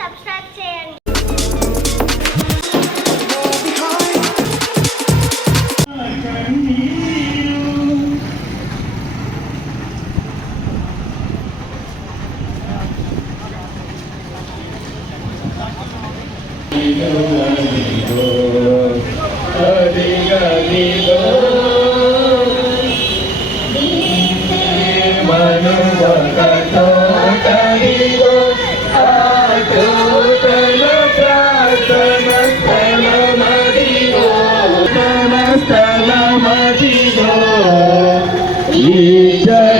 Subscribe చేయండి ఈ జటనేయుని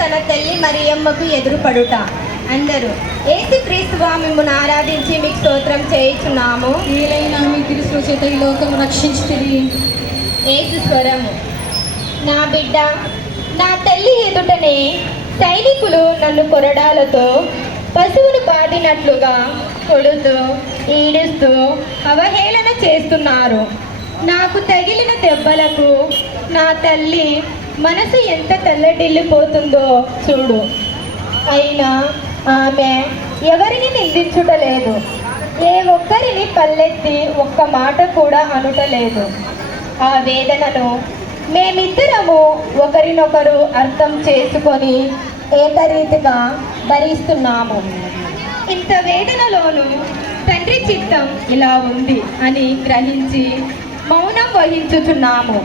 తన తల్లి మరియమ్మకు ఎదురుపడుట. అందరూ ఏసు క్రీస్తు మిమ్మల్ని ఆరాధించి మీకు స్తోత్రం చేయుచున్నాము. ఏలైనా మీ క్రీస్తు చేత ఈ లోకము రక్షించితిరి ఏసు స్వరము నా బిడ్డ నా తల్లి ఎదుటనే సైనికులు నన్ను కొరడాలతో పశువును బాధినట్లుగా కొడుతూ ఈడుస్తూ అవహేళన చేస్తున్నారు. నాకు తగిలిన దెబ్బలకు నా తల్లి మనసు ఎంత తల్లడిల్లిపోతుందో చూడు. అయినా ఆమె ఎవరిని నిందించుటలేదు. ఏ ఒక్కరిని పల్లెత్తి ఒక్క మాట కూడా అనుటలేదు. ఆ వేదనను మేమిద్దరము ఒకరినొకరు అర్థం చేసుకొని ఏకరీతిగా భరిస్తున్నాము. ఇంత వేదనలోనూ తండ్రి చిత్తం ఇలా ఉంది అని గ్రహించి మౌనం వహించుచున్నాము.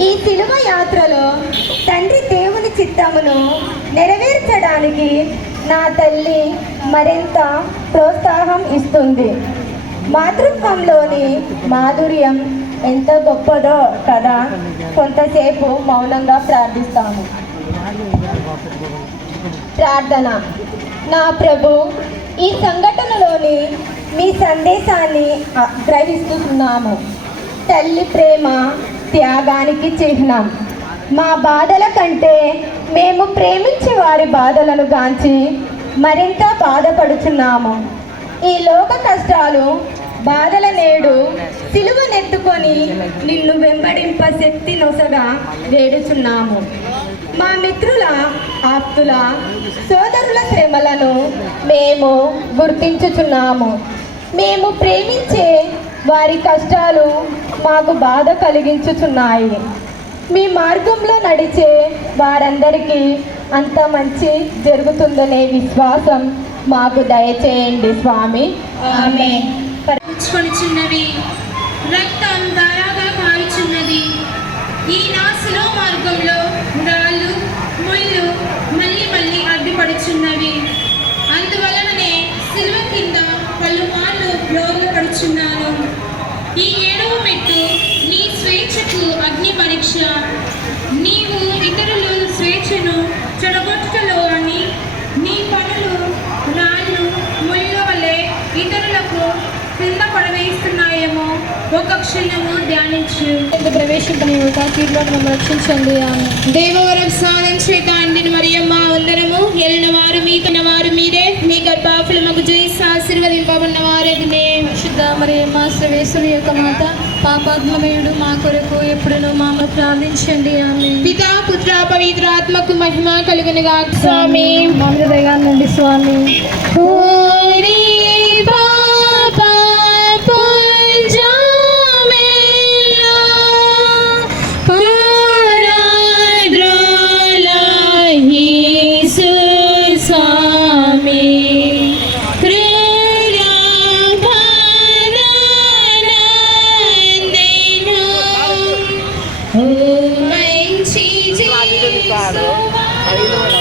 ఈ సిలువ యాత్రలో తండ్రి దేవుని చిత్తమును నెరవేర్చడానికి నా తల్లి మరింత ప్రోత్సాహం ఇస్తుంది. మాతృత్వంలోని మాధుర్యం ఎంత గొప్పదో కదా. కొంతసేపు మౌనంగా ప్రార్థిస్తాము. ప్రార్థన. నా ప్రభు ఈ సంఘటనలోని మీ సందేశాన్ని గ్రహిస్తున్నాము. తల్లి ప్రేమ త్యాగానికి చిహ్నం. మా బాధల కంటే మేము ప్రేమించే వారి బాధలను గాంచి మరింత బాధపడుచున్నాము. ఈ లోక కష్టాలు బాధల నేడు సిలువనెత్తుకొని నిన్ను వెంబడింప శక్తి నొసగా వేడుచున్నాము. మా మిత్రుల ఆప్తుల సోదరుల శ్రమలను మేము గుర్తించుచున్నాము. మేము ప్రేమించే వారి కష్టాలు మాకు బాధ కలిగించుచున్నాయి. మీ మార్గంలో నడిచే వారందరికీ అంత మంచి జరుగుతుందనే విశ్వాసం మాకు దయచేయండి స్వామి. ఆమె పుచ్చుకొనిచున్నవి రక్తం ధారాగా కారుచున్నది ఈ నా శిలో మార్గంలో రాళ్ళు ముళ్ళు మళ్ళీ మళ్ళీ అడ్డుపడుచున్నవి. అందువలననే శిలువ కింద పలుమార్లు పడుచున్నాను ఈ ఏడవ మెట్టు నీ స్వేచ్ఛకు అగ్ని పరీక్ష. నీవు ఇతరులు స్వేచ్ఛను చెడగొట్టుటలో అని నీ పనులు రాళ్ళు ముళ్ళ వలె ఇతరులకు కింద పడవేస్తున్నాయేమో. ఒక క్షణము ధ్యానించు. ఎందుకు ప్రవేశింపనివ్వక తీర్లో మమ్మల్ని రక్షించండి. దేవవరం స్నానం చేత అందిన మరియమ్మ వందనము. ఎలిన వారు మీ తన వారు మీరే. మీ వారేదినే శుద్ధ మరి శ్రవేశ్వరి యొక్క మాత పాపాత్మమయుడు మా కొరకు ఎప్పుడును మామ ప్రార్థించండి. ఆమె పితా పుత్ర పవిత్ర ఆత్మకు మహిమ కలుగునుగా స్వామి. మా మీద దయగానండి స్వామి. Claro. Ahí no